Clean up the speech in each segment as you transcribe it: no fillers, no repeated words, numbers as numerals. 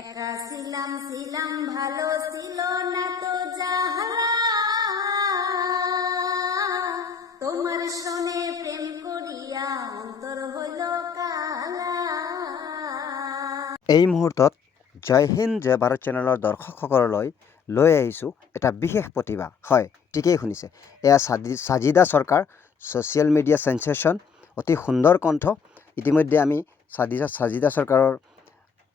একা ছিলাম ছিলাম ভালো ছিল না তো জাহালা, তোমার সনে প্রেম করিয়া অন্তর হইল কালা। এই মুহূৰ্তত জয় হিন্দ জয় ভাৰত চেনেলৰ দৰ্শকসকললৈ লৈ আহিছোঁ এটা বিশেষ প্ৰতিভা। হয়, ঠিকেই শুনিছে, এয়া সাজিদা চৰকাৰ, ছ'চিয়েল মিডিয়া সেন্সেশ্যন, অতি সুন্দৰ কণ্ঠ। ইতিমধ্যে আমি সাজিদা চৰকাৰৰ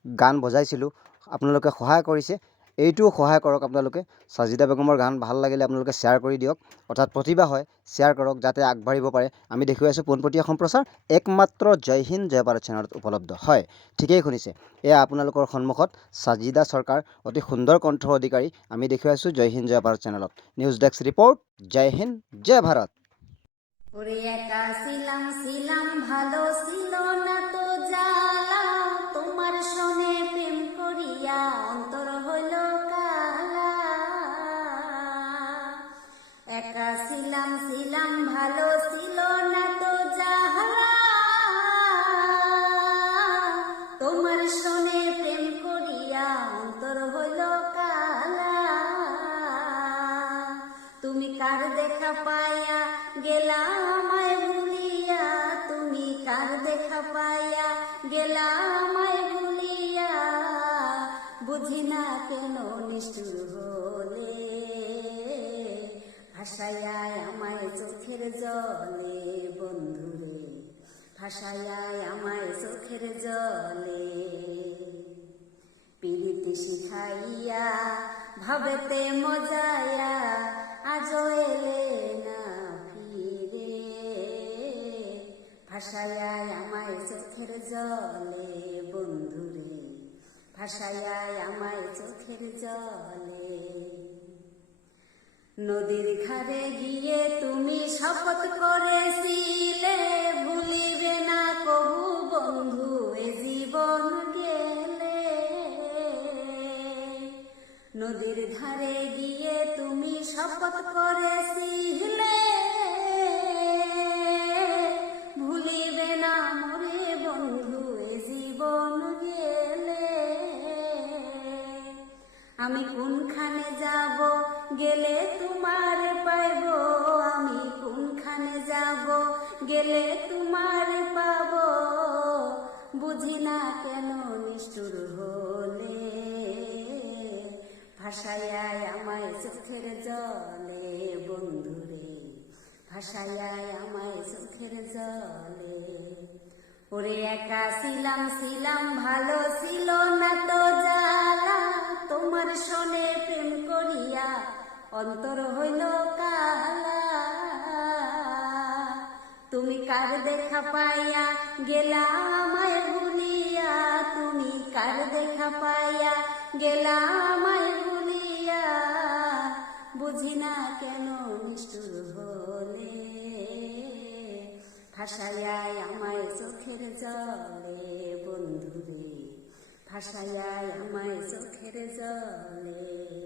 গান বজাইছিলোঁ, আপোনালোকে সহায় কৰিছে, এইটোও সহায় কৰক। আপোনালোকে সাজিদা বেগমৰ গান ভাল লাগিলে আপোনালোকে শ্বেয়াৰ কৰি দিয়ক, অৰ্থাৎ প্ৰতিভা হয়, শ্বেয়াৰ কৰক যাতে আগবাঢ়িব পাৰে। আমি দেখুৱাই আছোঁ পোনপটীয়া সম্প্ৰচাৰ একমাত্ৰ জয় হিন্দ জয় ভাৰত চেনেলত উপলব্ধ। হয়, ঠিকেই শুনিছে, এয়া আপোনালোকৰ সন্মুখত সাজিদা চৰকাৰ, অতি সুন্দৰ কণ্ঠৰ অধিকাৰী। আমি দেখুৱাই আছোঁ জয় হিন্দ জয় ভাৰত চেনেলত। নিউজ ডেস্ক ৰিপৰ্ট, জয় হিন্দ জয় ভাৰত। ওরে একা ছিলাম ছিলাম ভালো ছিল না তো জালা, তোমার সনে প্রেম করিয়া অন্তর হইল কালা। একা ছিলাম ছিলাম ভালো ছিল না তো জালা, তোমার সনে প্রেম করিয়া অন্তর হইল কালা। তুমি কার দেখা পাইয়া গেলা আমায় ভুলিয়া, তুমি কার দেখা পাইয়া গেলা আমায় ভুলিয়া, বুঝি না কেন নিষ্ঠুর হলে, ভাসাইয়ায় আমায় চোখের জলে বন্ধুরে, ভাসাইয়ায় আমায় চোখের জলে। পিরিতি শিখাইয়া ভাবেতে মজায়া, আজও এলে না ফিরে, ভাসাইয়ায় আমায় চোখের জলে বন্ধুরে, ভাসাইয়ায় আমায় চোখের জলে। নদীর ধারে গিয়ে তুমি শপথ করেছিলে, ভুলিবে না কবু বন্ধু এ জীবন গেলে। নদীর ধারে গিয়ে তুমি শপথ করেছিলে, ভুলিবে না মোরে বন্ধু এ জীবন গেলে। আমি কোনখানে যাব গেলে তোমার পাইব, আমি কোনখানে যাব গেলে তোমার পাব, বুঝি না কেন নিষ্ঠুর হলে, ভাসাইয়ায় আমায় চোখের জলে বন্ধুরে, ভাসাইয়ায় আমায় চোখের জলে। ওরে একা ছিলাম ছিলাম ভালো ছিল না তো জালা, তোমার সনে প্রেম করিয়া অন্তর হইল কালা। তুমি কার দেখা পাইয়া গেলা আমায় ভুলিয়া, তুমি কার দেখা পাইয়া গেলা আমায় ভুলিয়া, বুঝি না কেন নিষ্ঠুর হলে, ভাসাইয়ায় আমায় চোখের জলে বন্ধুরে, ভাসাইয়ায় আমায় চোখের জলে।